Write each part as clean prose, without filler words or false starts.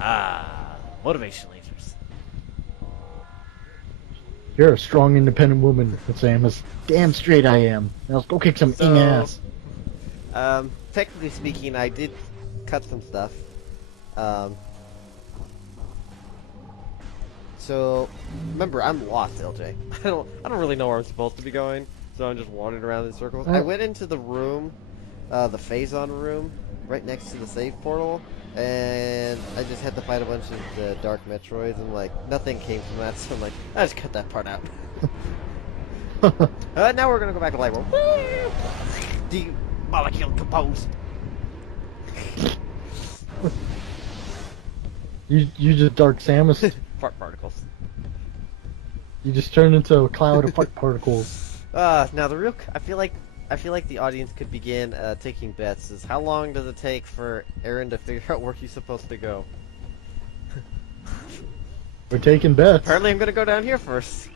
Ah, motivation lasers. You're a strong, independent woman, Samus. Damn straight I am. Now let's go kick some So, ass. technically speaking, I did cut some stuff. Um, so remember, I'm lost, LJ. I don't really know where I'm supposed to be going, so I'm just wandering around in circles. I went into the room, the Phazon room, right next to the save portal, and I just had to fight a bunch of the Dark Metroids, and like nothing came from that, so I'm like, I just cut that part out. Now we're gonna go back to light world. The molecule composed. You just Dark Samus. Fart particles. You just turned into a cloud of fart particles. Now the real, I feel like the audience could begin taking bets. Is how long does it take for Aaron to figure out where he's supposed to go? We're taking bets. Apparently, I'm gonna go down here first,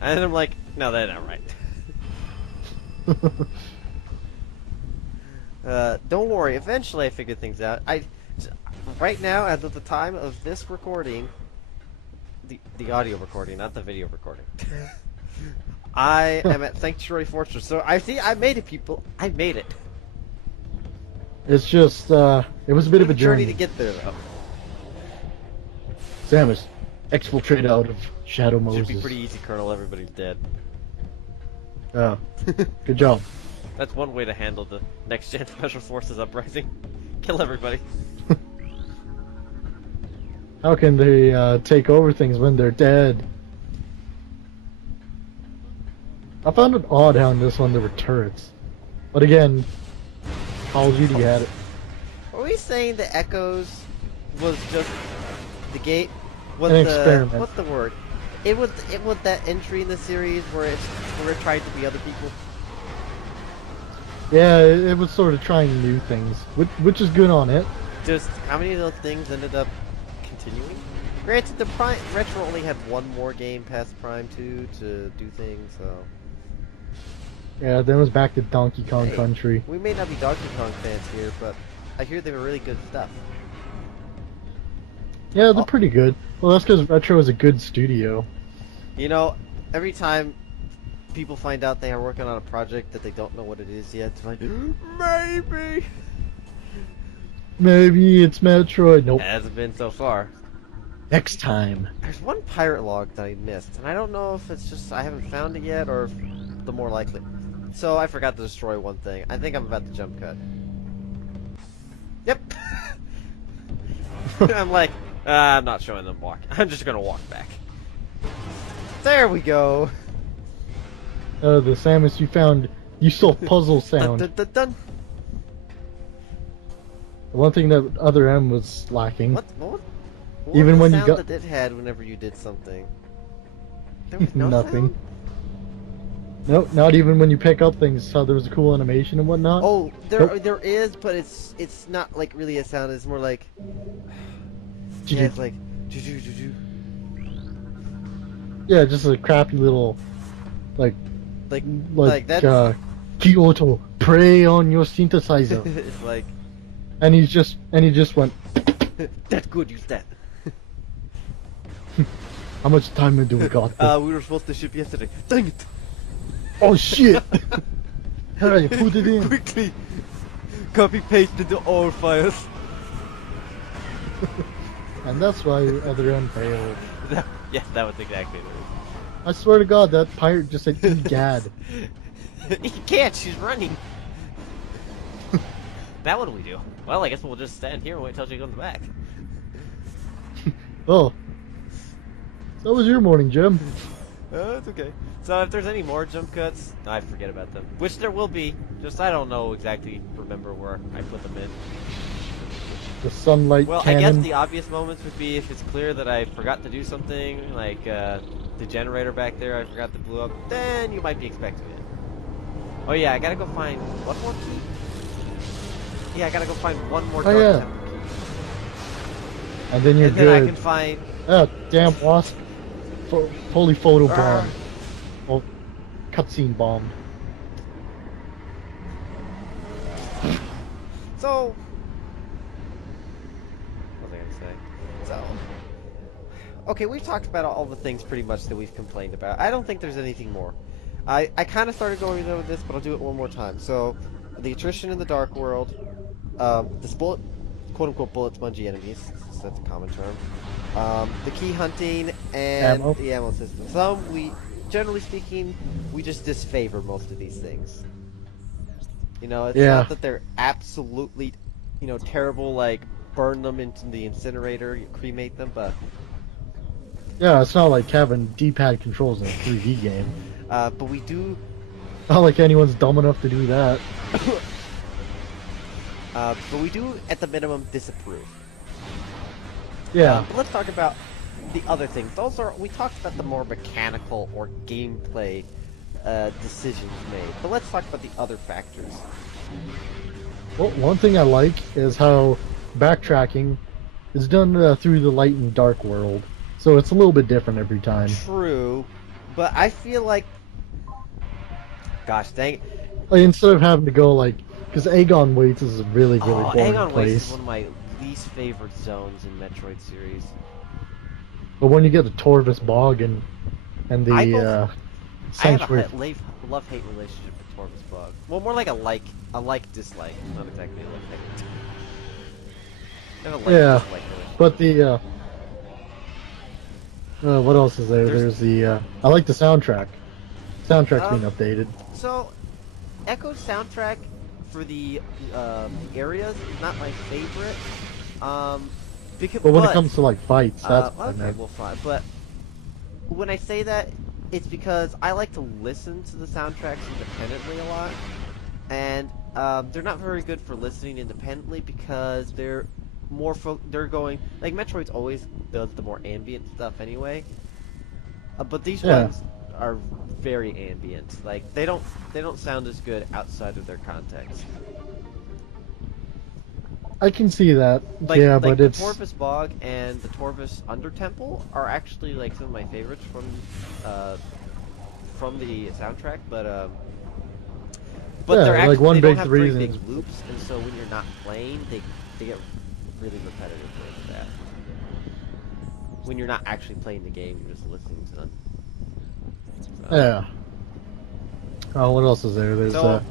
and I'm like, no, that's not right. Don't worry. Eventually, I figured things out. Right now, as of the time of this recording, the audio recording, not the video recording. I am at Sanctuary Fortress, so I made it, people. I made it. It's just, it was a bit of a journey to get there, though. Samus, exfiltrate out of Shadow Moses. Should be pretty easy, Colonel. Everybody's dead. Oh, good job. That's one way to handle the next-gen Special Forces uprising. Kill everybody. How can they take over things when they're dead? I found it odd how in this one there were turrets. But again, Call of Duty had it. Are we saying the Echoes was just the gate? An experiment. What's the word? It was that entry in the series where it tried to be other people. Yeah, it was sort of trying new things, which is good on it. Just how many of those things ended up continuing? Granted, the Retro only had one more game past Prime 2 to do things, so... Yeah, then it was back to Donkey Kong Country. We may not be Donkey Kong fans here, but I hear they were really good stuff. Yeah, they're pretty good. Well, that's because Retro is a good studio. You know, every time people find out they are working on a project that they don't know what it is yet, it's like, maybe! Maybe it's Metroid. Nope. It hasn't been so far. Next time. There's one pirate log that I missed, and I don't know if it's just I haven't found it yet, or if the more likely. So I forgot to destroy one thing. I think I'm about to jump cut. Yep. I'm like, I'm not showing them walk. I'm just gonna walk back. There we go. The Samus you found, you saw puzzle sound. Dun, dun, dun, dun. The one thing that other M was lacking. What Even was when the you sound got that it had whenever you did something? There was no nothing. sound? Nope, not even when you pick up things. How there was a cool animation and whatnot. Oh, Nope. there is, but it's not like really a sound. It's more like yeah, it's like yeah, just a crappy little like that's Kyoto, prey on your synthesizer. it's like and he just went. that's good. Use that. How much time do we got? We were supposed to ship yesterday. Dang it! Oh shit! Hey, put it in. Quickly, copy paste into all files. And that's why other M failed. Yes, that was exactly it. I swear to God, that pirate just said "egad." He can't. She's running. Now what do we do? Well, I guess we'll just stand here and wait till she comes back. Oh, that was your morning, Jim. It's okay. So if there's any more jump cuts, I forget about them. Which there will be. Just I don't know exactly. Remember where I put them in. The sunlight Well, cannon. I guess the obvious moments would be if it's clear that I forgot to do something, like the generator back there I forgot to blow up, then you might be expecting it. Oh yeah, I gotta go find one more key? Yeah, I gotta go find one more Dark Temple key. And then you're and good. then I can find... Oh, damn wasp. Fully photo bomb. Oh, cutscene bomb. So... What was I gonna say. So, okay, we've talked about all the things pretty much that we've complained about. I don't think there's anything more. I kind of started going over this, but I'll do it one more time. So, the attrition in the Dark World, the quote-unquote bullet spongy enemies, so that's a common term. The key hunting and Ammo. the ammo system. Generally speaking, we just disfavor most of these things. You know, it's Yeah. not that they're absolutely, terrible, like, burn them into the incinerator, you cremate them, but Yeah, it's not like having D-pad controls in a 3D game. but we do, Not like anyone's dumb enough to do that. at the minimum, disapprove. Yeah. But let's talk about the other things. We talked about the more mechanical or gameplay decisions made, but let's talk about the other factors. Well, one thing I like is how backtracking is done through the light and dark world. So it's a little bit different every time. True, but I feel like, gosh dang it. Like, instead of having to go like, because Agon Waits is a really boring Agon Waste is place. one of my least favorite zones in Metroid series. But when you get the Torvus Bog and the I have Sanctuary, a love-hate relationship with Torvus Bog. Well, more like a like-dislike, not exactly a love-hate. I have a like-dislike relationship. but the what else is there? There's the I like the soundtrack. Soundtrack's being updated. So, Echo's soundtrack for the areas is not my favorite. But when it comes to like fights, that's what I okay, meant. well, fine. But when I say that, it's because I like to listen to the soundtracks independently a lot, and they're not very good for listening independently because they're more they're going like Metroid's always does the more ambient stuff anyway, but these ones are very ambient. Like they don't sound as good outside of their context. I can see that. Like, yeah, like but the it's Torvus Bog and the Torvus Under Temple are actually like some of my favorites from the soundtrack, but yeah, they're actually like one they big don't have very reason big loops, and so when you're not playing, they get really repetitive with that. When you're not actually playing the game, you're just listening to them. So, yeah. Oh, what else is there? There's I'm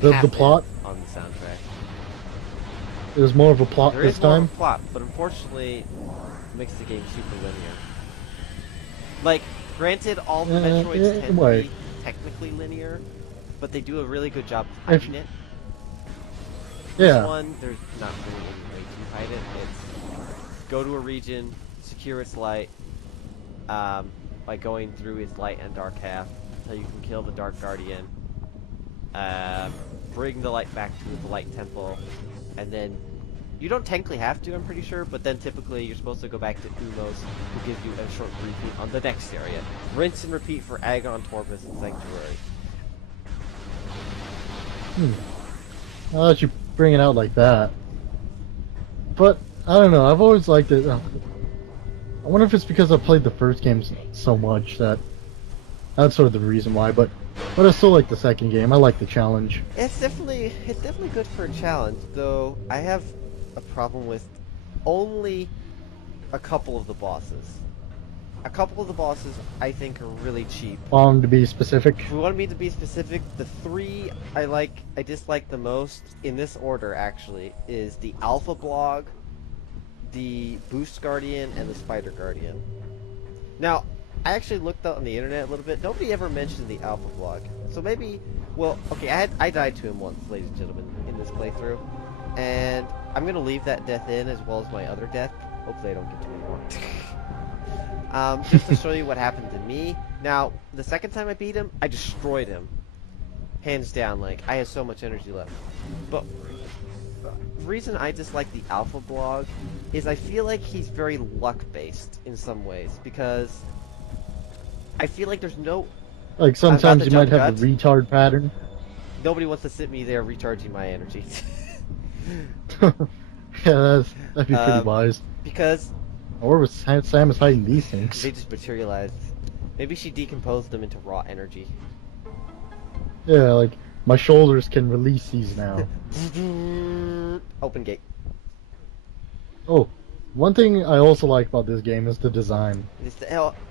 the half plot? in on the soundtrack. there's more of a plot There this is more time. of a plot, but unfortunately, it makes the game super linear. Like, granted, all the Metroids tend to be technically linear, but they do a really good job of hiding it. This one, there's not really any way to hide it. It's go to a region, secure its light, by going through its light and dark half until you can kill the Dark Guardian, bring the light back to the Light Temple, and then you don't technically have to, I'm pretty sure, but then typically you're supposed to go back to Umos, who gives you a short briefing on the next area. Rinse and repeat for Agon, Torvus, and Sanctuary. I'll let you bring it out like that. But, I don't know, I've always liked it. I wonder if it's because I played the first game so much that that's sort of the reason why, but I still like the second game. I like the challenge. It's definitely good for a challenge, though I have a problem with only a couple of the bosses. A couple of the bosses I think are really cheap. To be specific. If we want me to be specific, the three I dislike the most, in this order actually, is the Alpha Blog, the Boost Guardian, and the Spider Guardian. Now, I actually looked up on the internet a little bit. Nobody ever mentioned the Alpha Blog. So maybe, well, okay, I died to him once, ladies and gentlemen, in this playthrough. And I'm going to leave that death in as well as my other death. Hopefully I don't get to anymore. Just to show you what happened to me. Now, the second time I beat him, I destroyed him. Hands down, like, I had so much energy left. But the reason I dislike the Alpha Blog is I feel like he's very luck-based in some ways, because I feel like there's no... Like, sometimes you might have a retard pattern. Nobody wants to sit me there recharging my energy. Yeah, that'd be pretty wise. Because... Or was Samus hiding these things? They just materialized. Maybe she decomposed them into raw energy. Yeah, like, my shoulders can release these now. Open gate. Oh, One thing I also like about this game is the design.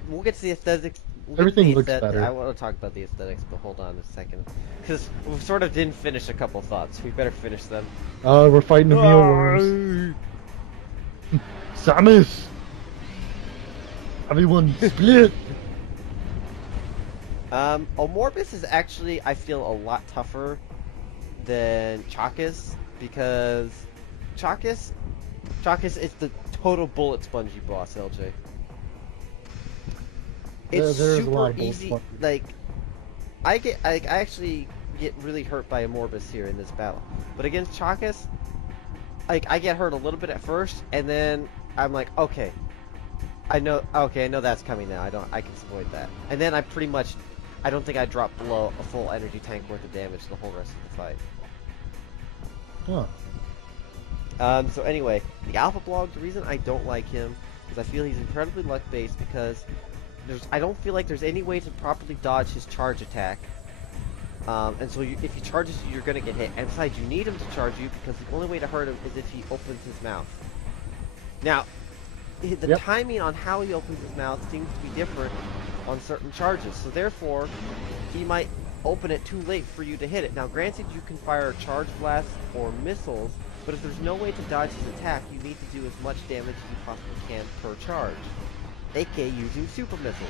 We'll get to the aesthetics. We'll get to Everything the looks aesthetic. better. I want to talk about the aesthetics, but hold on a second, because we sort of didn't finish a couple thoughts. We better finish them. We're fighting the mealworms. Samus! Everyone split! Omorbus is actually, I feel, a lot tougher than Chocus, because Chocus is the total bullet spongy boss, LJ. It's super easy. Like, I actually get really hurt by Omorbus here in this battle, but against Chocus, like, I get hurt a little bit at first, and then I'm like, okay, I know that's coming now. I can avoid that, and then I don't think I drop below a full energy tank worth of damage the whole rest of the fight. Huh. So anyway, the Alpha Blog, the reason I don't like him is I feel he's incredibly luck-based, because I don't feel like there's any way to properly dodge his charge attack. And so if he charges you, you're going to get hit. And besides, you need him to charge you, because the only way to hurt him is if he opens his mouth. Now, the timing on how he opens his mouth seems to be different on certain charges. So therefore, he might open it too late for you to hit it. Now, granted, you can fire charge blasts or missiles, but if there's no way to dodge his attack, you need to do as much damage as you possibly can per charge, aka using super missiles.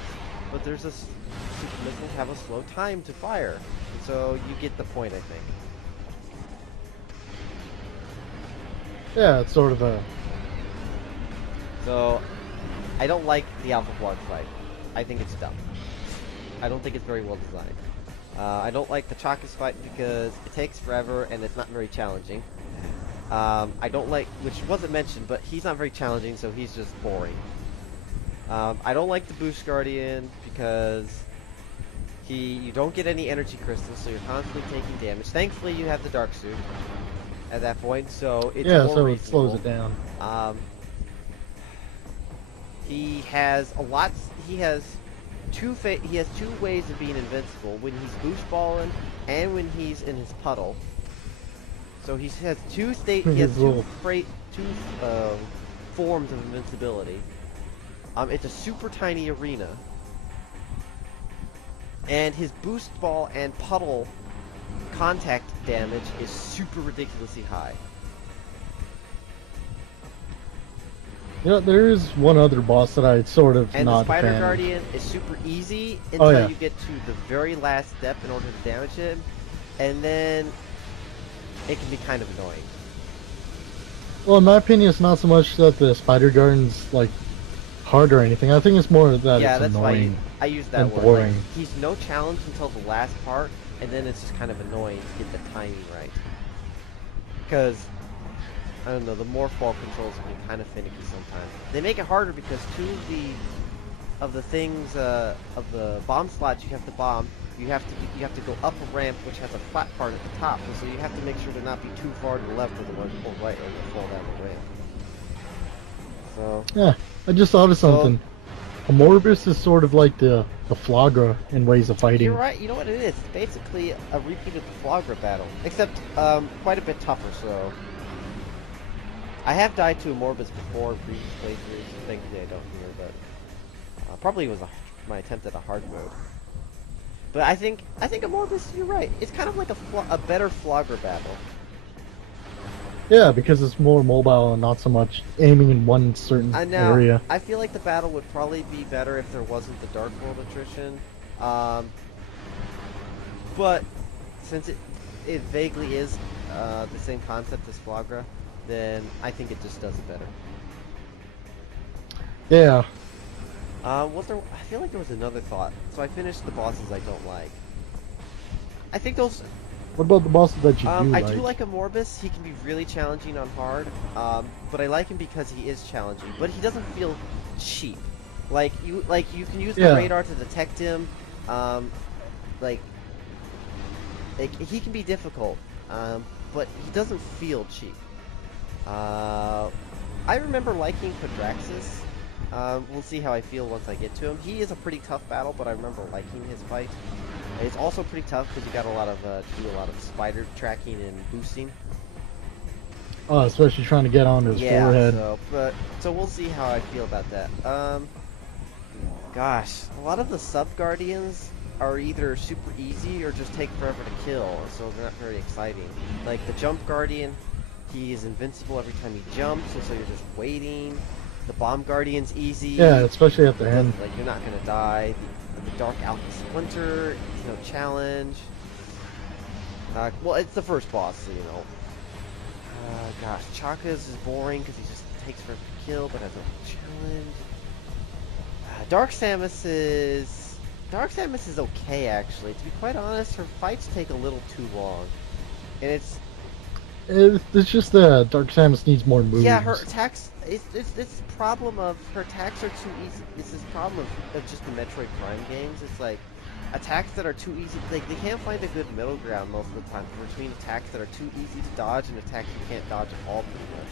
But there's super missiles have a slow time to fire, and so you get the point, I think. Yeah, it's sort of a... So, I don't like the Alpha Blog fight. I think it's dumb. I don't think it's very well designed. I don't like the Chocus fight because it takes forever and it's not very challenging. I don't like, which wasn't mentioned, but he's not very challenging, so he's just boring. I don't like the Boost Guardian because you don't get any energy crystals, so you're constantly taking damage. Thankfully, you have the Dark Suit at that point, so it's more so reasonable. it slows it down. He has two ways of being invincible: when he's boost balling and when he's in his puddle. So he has two forms of invincibility. It's a super tiny arena, and his boost ball and puddle contact damage is super ridiculously high. You know, there is one other boss that I sort of and not the Spider fan Guardian is super easy until you get to the very last step in order to damage him, and then it can be kind of annoying. Well, in my opinion, it's not so much that the Spider Guardian's like hard or anything. I think it's more that it's that's annoying. why I use that word. Boring. Like, he's no challenge until the last part, and then it's just kind of annoying to get the timing right. Because I don't know, the morph ball controls can be kind of finicky sometimes. They make it harder because two of the things of the bomb slots you have to bomb, you have to go up a ramp which has a flat part at the top, and so you have to make sure to not be too far to the left or the right, or you'll fall down the ramp. So yeah, I just thought of something. Amorbus is sort of like the Flagra in ways of fighting. You're right. You know what it is? It's basically a repeat of the Flagra battle, except quite a bit tougher. So I have died to Amorbus before in previous playthroughs. So thankfully I don't here, but probably was my attempt at a hard mode. But I think Amorbus, you're right. It's kind of like a better Flagra battle. Yeah, because it's more mobile and not so much aiming in one certain area. I feel like the battle would probably be better if there wasn't the Dark World attrition. But since it vaguely is the same concept as Flagra, then I think it just does it better. Yeah. I feel like there was another thought. So I finished the bosses I don't like. I think those... What about the bosses that you do like? I do like Amorbus. He can be really challenging on hard, but I like him because he is challenging. But he doesn't feel cheap. Like you can use the radar to detect him. Like he can be difficult, but he doesn't feel cheap. I remember liking Quadraxis. We'll see how I feel once I get to him. He is a pretty tough battle, but I remember liking his fight. It's also pretty tough because you got to do a lot of spider tracking and boosting. Oh, especially trying to get onto his Yeah, forehead. so we'll see how I feel about that. Gosh, a lot of the sub guardians are either super easy or just take forever to kill, so they're not very exciting. Like the jump guardian, he is invincible every time he jumps, and so you're just waiting. The bomb guardian's easy. Yeah, especially at the end. Like you're not gonna die. The Dark Agon Splinter, no challenge. Well, it's the first boss, so you know. Gosh, Chaka's is boring because he just takes forever to kill, but has a challenge. Dark Samus is okay actually. To be quite honest, her fights take a little too long, and It's just Dark Samus needs more moves. yeah, her attacks. It's this problem of her attacks are too easy. It's this problem of just the Metroid Prime games. It's like attacks that are too easy. Like they can't find a good middle ground most of the time between attacks that are too easy to dodge and attacks you can't dodge at all, pretty much.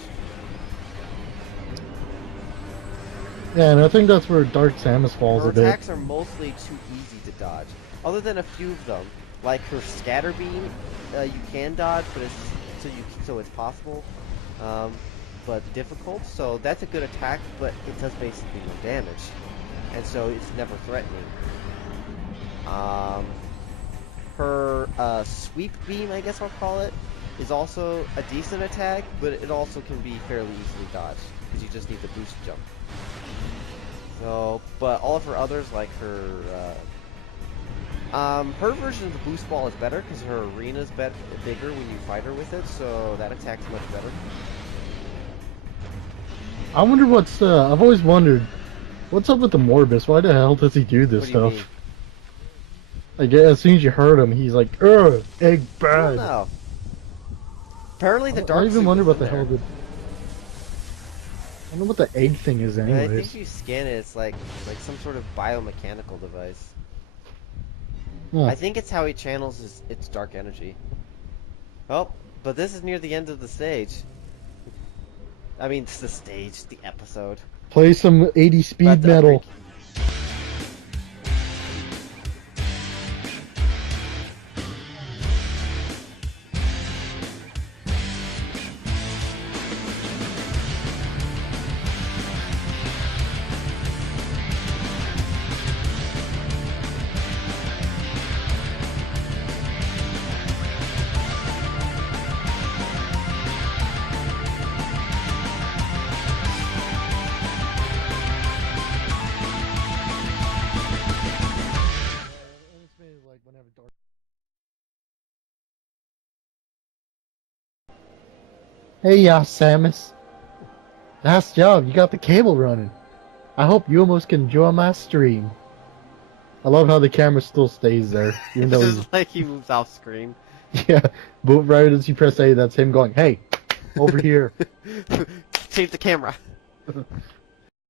Yeah, and I think that's where Dark Samus falls Her a bit. attacks are mostly too easy to dodge, other than a few of them, like her scatter beam. You can dodge, but so it's possible, but difficult. So that's a good attack, but it does basically no damage, and so it's never threatening. Her sweep beam, I guess I'll call it, is also a decent attack, but it also can be fairly easily dodged because you just need the boost jump. So, but all of her others, like her version of the boost ball is better because her arena is bigger when you fight her with it, so that attack's much better. I wonder what's I've always wondered, what's up with the Morbus? Why the hell does he do this What do you stuff? Like, as soon as you hurt him, he's like, "Ugh, egg I don't bad." know. Apparently the dark I even suit wonder was what in the there. hell the... I don't know what the egg thing is I anyways. think you scan it, it's like some sort of biomechanical device. Huh. I think it's how he channels its dark energy. Oh, but this is near the end of the stage. I mean, it's the stage, the episode. Play some 80 About speed to metal. Hey, Samus. Nice job, you got the cable running. I hope you almost can join my stream. I love how the camera still stays there, even though It's he's... just like he moves off screen. Yeah, but right as you press A, that's him going, "Hey, over here." Change the camera.